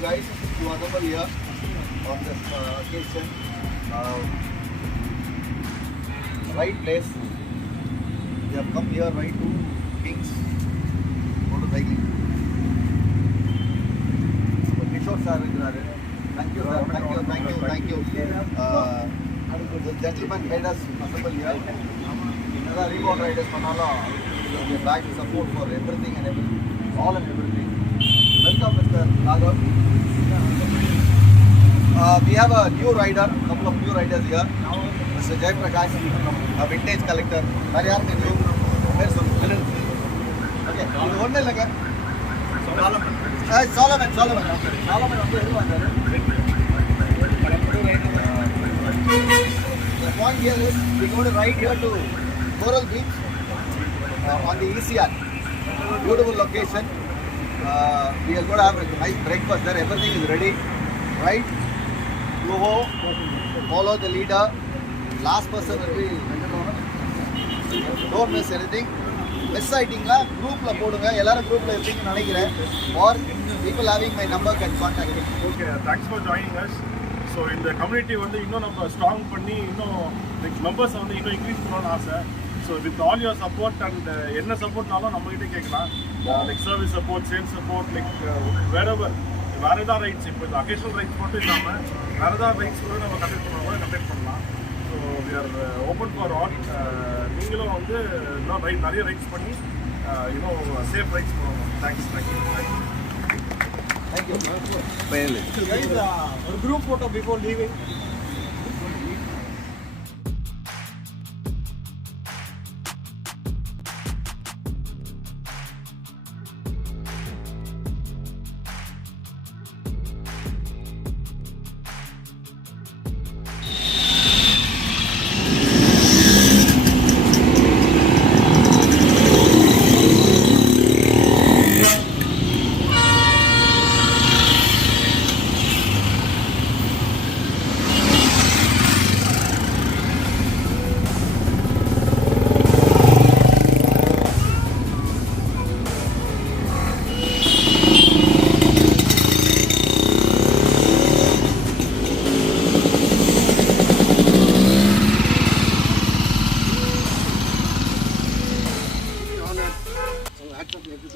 you guys to assemble here on this occasion. Right place. We have come here right to King's Motorcycling. Kishore sir, thank you sir, thank you. The gentleman made us assemble here. Another Reborn riders we are back to support for everything and everything, all and everything. Welcome Mr. Raghav. We have a new rider, couple of new riders here. Mr. Jai Prakash, a vintage collector. Where are you? Where's the okay, this one is like Solomon. The point here is we are going to ride here to Coral Beach on the ECR. Beautiful location. We are going to have a nice breakfast there. Everything is ready. Right? Go follow the leader. Last person will be. Don't miss anything. Miss sighting la group la podunga. Ellarum group la irukku nenikiren. Or people having my number can contact me. Okay, thanks for joining us. So in the community வந்து இன்னும் நம்ம ஸ்ட்ராங் பண்ணி இன்னும் like members வந்து இன்னும் இன்க்ரீஸ் பண்ணணும்னு ஆசை. So with all your support and என்ன சப்போர்ட்னாலும் நம்ம கிட்ட கேட்கலாம். Like service support, sales support, like wherever வேற ஏதாவது ரைட்ஸ் இப்போ இந்த அகேஷனல் ரைட்ஸ் மட்டும் இல்லாமல் வேற ஏதாவது ரைட்ஸ் கூட நம்ம கண்டக்ட் பண்ணலாம். So we are open for all. நீங்களும் வந்து நிறைய ரைட்ஸ் பண்ணி இன்னும் சேஃப் ரைட்ஸ் பண்ணணும். Thanks. Thank you. So guys, a group photo before leaving.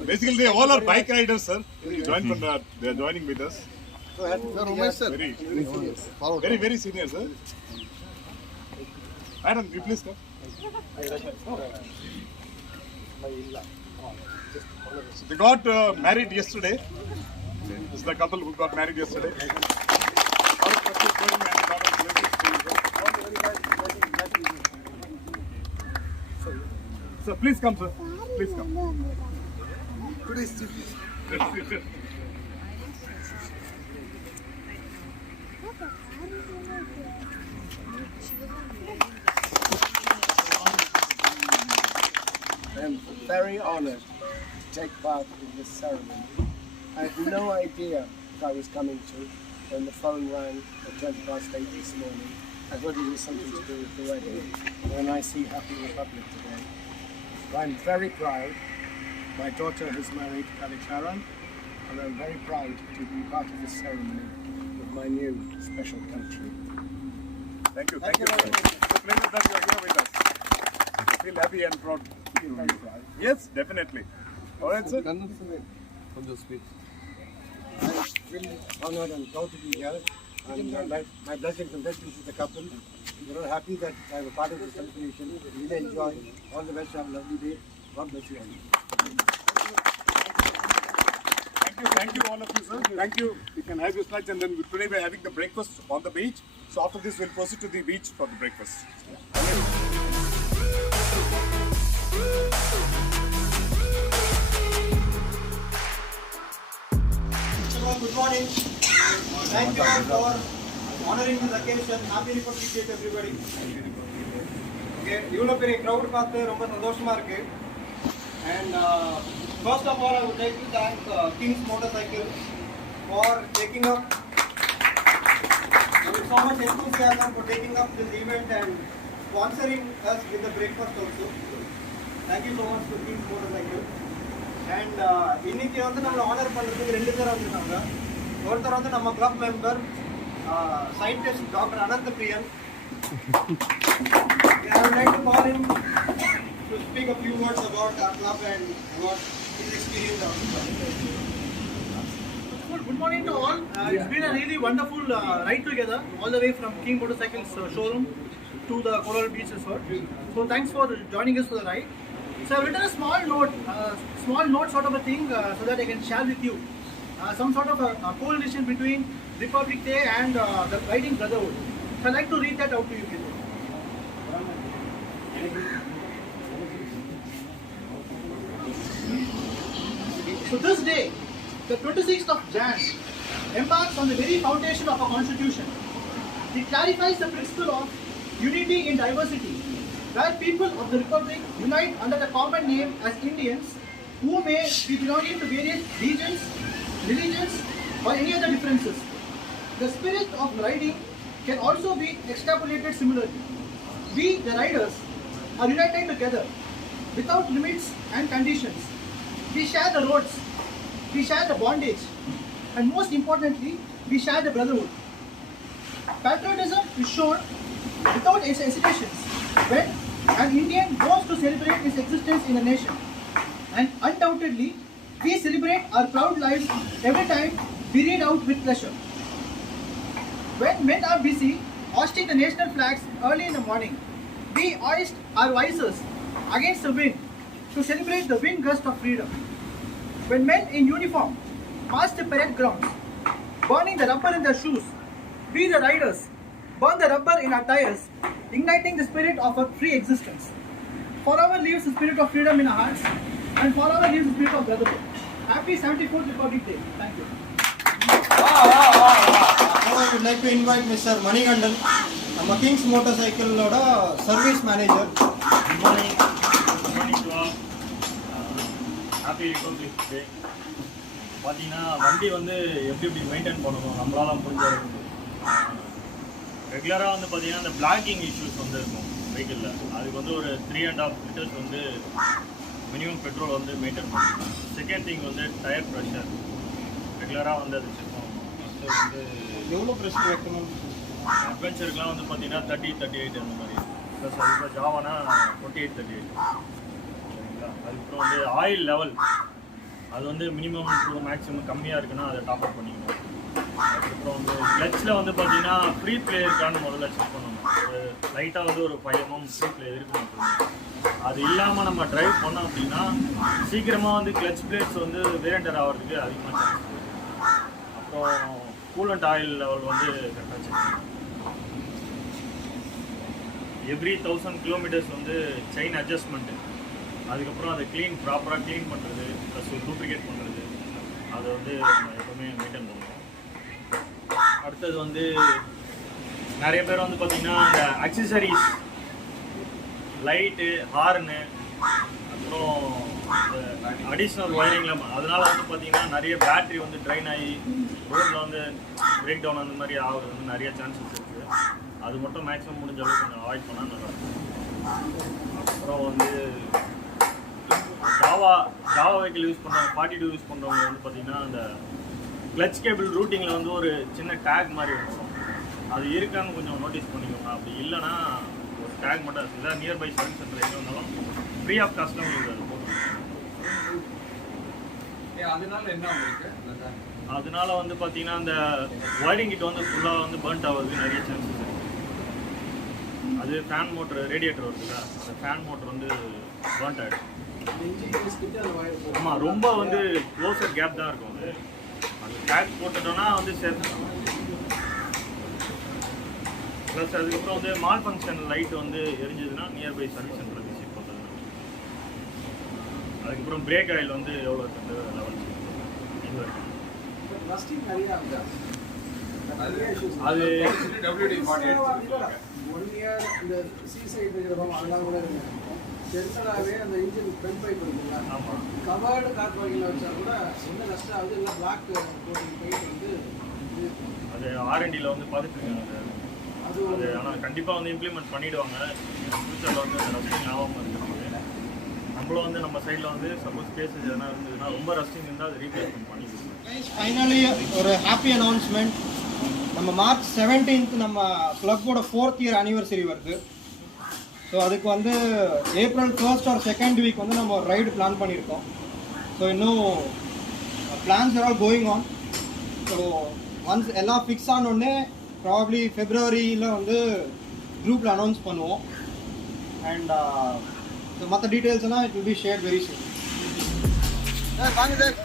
Basically, they all are bike riders, sir. They are joining with us. Very senior, sir. Madam, you please come. They got married yesterday. This is the couple who got married yesterday. So please come, sir. Please come. I am very honored to take part in this ceremony. I had no idea what I was coming to when the phone rang at 8:20 this morning. I thought it was something to do with the wedding. And I see Happy Republic today. I'm very proud. My daughter has married Kalikharan, and I'm very proud to be part of this ceremony with my new special country. Thank you. It's a pleasure that you are here with us. I feel happy and proud. Very proud. Yes, definitely. All right, sir. I'm really honored and proud to be here. And my blessings and blessings to the couple. I'm very happy that I'm a part of this celebration. Really enjoy. All the best. Have a lovely day. God bless you all. Thank you all of you, sir. Thank you. You can have your snacks, and then today we're having the breakfast on the beach. So after this, we'll proceed to the beach for the breakfast. Good morning. Thank you all for honoring this occasion. Happy Republic Day to everybody. Okay, இவ்வளோ பெரிய crowd பார்த்து ரொம்ப சந்தோஷமா இருக்கு. And first of all, I would like to thank King's Motorcycles for taking up with so much enthusiasm for taking up this event and sponsoring us with the breakfast also. Thank you so much to King's Motorcycles. And இன்னைக்கு வந்து நம்மள ஆனர் பண்றதுக்கு ரெண்டு பேர் வந்திருக்காங்க. ஒருத்தர் வந்து நம்ம club member scientist doctor Ananth Priyan. I would like to call him to speak a few words about our club and what his experience of the club. Good morning to all. It's been a really wonderful ride together, all the way from King Motorcycles showroom to the Coral Beach Resort. So thanks for joining us for the ride. So I've written a small note sort of a thing so that I can share with you some sort of a coalition between Republic Day and the Riding Brotherhood. So I'd like to read that out to you people. So this day, the 26th of Jan, embarks on the very foundation of our constitution. It clarifies the principle of unity in diversity, where people of the Republic unite under the common name as Indians, who may be belonging to various regions, religions, or any other differences. The spirit of riding can also be extrapolated similarly. We, the riders, are united together, without limits and conditions. We share the roads, we share the bondage, and most importantly, we share the brotherhood. Patriotism is shown without hesitations when an Indian goes to celebrate his existence in a nation. And undoubtedly, we celebrate our proud lives every time we read out with pleasure. When men are busy hoisting the national flags early in the morning, we hoist our visors against the wind to celebrate the wind gust of freedom. When men in uniform pass the parade grounds, burning the rubber in their shoes, we the riders burn the rubber in our tires, igniting the spirit of a free existence. Forever lives the spirit of freedom in our hearts, and forever lives the spirit of brotherhood. Happy 74th Republic Day. Thank you. Now I would like to invite Mr. Manigandan, நம்ம Kings மோட்டார்சைக்கிளோட service manager. Good morning to all. Happy Republic Day. பார்த்தீங்கன்னா வண்டி வந்து எப்படி மெயின்டைன் பண்ணணும் நம்மளால முடிஞ்ச வரைக்கும். ரெகுலராக வந்து பார்த்தீங்கன்னா இந்த பிளாக்கிங் இஷ்யூஸ் வந்து இருக்கும் வெஹிக்கிளில். அதுக்கு வந்து ஒரு 3.5 liters வந்து மினிமம் பெட்ரோல் வந்து மெயின்டைன் பண்ணணும். செகண்ட் திங் வந்து டயர் ப்ரெஷர் ரெகுலராக வந்து அது செக் பண்ணணும். ஃபஸ்ட்டு வந்து எவ்வளோ ப்ரெஷர் வைக்கணும்? அட்வென்ச்சருக்குலாம் வந்து பார்த்தீங்கன்னா 30-38 அந்த மாதிரி. ப்ளஸ் அதுக்கப்புறம் ஜாவானா 28-38. சரிங்களா? அதுக்கப்புறம் வந்து ஆயில் லெவல் அது வந்து மினிமம் டு மேக்ஸிமம் கம்மியாக இருக்குன்னா அதை டாப் அப் பண்ணிக்கணும். அதுக்கப்புறம் வந்து கிளச்சில் வந்து பார்த்தீங்கன்னா ஃப்ரீ ப்ளே இருக்கான்னு முதல்ல செக் பண்ணணும். அது லைட்டாக வந்து ஒரு 5 mm ஃப்ரீ ப்ளே இருக்கணும். அது இல்லாமல் நம்ம ட்ரைவ் பண்ணோம் அப்படின்னா சீக்கிரமாக வந்து கிளச் பிளேட்ஸ் வந்து வேரியண்டர் ஆகிறதுக்கு அதிகமாக சான்ஸ் இருக்குது. அப்புறம் கூலண்ட் ஆயில் லெவல் வந்து கரெக்டாக செக் பண்ணணும். எவ்ரி 1000 kilometers வந்து செயின் அட்ஜஸ்ட்மெண்ட்டு, அதுக்கப்புறம் அதை ப்ராப்பராக க்ளீன் பண்ணுறது, ப்ளஸ் டூப்ளிகேட் பண்ணுறது, அதை வந்து நம்ம எப்பவுமே மெயின்டைன் பண்ணுவோம். அடுத்தது வந்து நிறைய பேர் வந்து பார்த்திங்கன்னா இந்த அக்சசரிஸ், லைட்டு, ஹார்னு, அப்புறம் அடிஷ்னல் ஒயரிங்கில் அதனால் வந்து பார்த்திங்கன்னா நிறைய பேட்ரி வந்து ட்ரைன் ஆகி ரோட்டில் வந்து பிரேக் டவுன் அந்த மாதிரி ஆகுறது வந்து நிறைய சான்சஸ் இருக்குது. அது மட்டும் மேக்ஸிமம் முடிஞ்ச அளவுக்கு கொஞ்சம் அவாய்ட் பண்ணால் நல்லாயிருக்கும். அப்புறம் வந்து ஜாவா வெஹிக்கிள் யூஸ் பண்ணுறவங்க 42 யூஸ் பண்ணுறவங்க வந்து பார்த்திங்கன்னா அந்த கிளச் கேபிள் ரூட்டிங்கில் வந்து ஒரு சின்ன டேக் மாதிரி இருக்கும். அது இருக்கான்னு கொஞ்சம் நோட்டீஸ் பண்ணிக்கோங்க. அப்படி இல்லைன்னா ஒரு டேக் மட்டும் இருக்குது. நியர்பை சர்வீஸ் சென்டர் எங்கே வந்தாலும் ஃப்ரீ ஆஃப் காஸ்ட்டில் உங்களுக்கு அது போகும். அதனால வந்து பார்த்தீங்கன்னா அந்த ஒயரிங் கிட்ட வந்து ஃபுல்லாக வந்து பர்ன்ட் ஆகிறதுக்கு நிறைய சான்சஸ் இருக்குது. அது ஃபேன் மோட்ரு ரேடியேட்டர் வருதுல்ல, அந்த ஃபேன் மோட்ரு வந்து பர்ன்ட் ஆகிடும். ஆமாம், ரொம்ப வந்து க்ளோஸர் கேப் தான் இருக்கும். அது டேக் போட்டுட்டோன்னா வந்து சேர்த்துக்கலாம். ப்ளஸ் அதுக்கப்புறம் வந்து மால் ஃபங்க்ஷன் லைட் வந்து எரிஞ்சதுன்னா நியர்பை சர்வீஸ் சென்டரில் விசிட் பண்ணுறது. அதுக்கப்புறம் பிரேக் ஆயில் வந்து எவ்வளோ இருக்குது லெவல் அது ஜென்ரலாகவே அந்த இன்ஜின் பென் பைப் இருக்குங்களா, கவர்டு கார் பார்க்கிங்கில் வச்சா கூட என்ன கஷ்டம் ஆகுது. இல்லை பிளாக் கோட்டிங் பெயிண்ட் வந்து அது R&Dயில் வந்து பார்த்துட்டு இருக்காங்க. அது ஆனால் கண்டிப்பாக வந்து இம்ப்ளிமெண்ட் பண்ணிவிடுவாங்க. ஃபியூச்சரில் வந்து ரஸ்டிங் ஆகாமல் இருக்கிறது. நம்மளும் வந்து நம்ம சைடில் வந்து சப்போஸ் கேசஸ் எதனா இருந்ததுன்னா ரொம்ப ரஸ்டிங் இருந்தால் அதை ரீப்ளேஸ்மெண்ட் பண்ணி கொடுக்கணும். ஃபைனலி ஒரு ஹாப்பி அனௌன்ஸ்மெண்ட். நம்ம மார்ச் 17th நம்ம கிளப்போட 4th இயர் ஆனிவர்சரி வருது. ஸோ அதுக்கு வந்து April 1st or 2nd week வந்து நம்ம ஒரு ரைடு பிளான் பண்ணியிருக்கோம். ஸோ இன்னும் plans are all going on. So once எல்லாம் ஃபிக்ஸ் ஆனோடனே ப்ராபப்ளி ஃபெப்ரவரியில் வந்து குரூப்பில் அனௌன்ஸ் பண்ணுவோம். அண்ட் ஸோ மற்ற டீட்டெயில்ஸ்லாம் it will be share very soon. வாங்க சார்.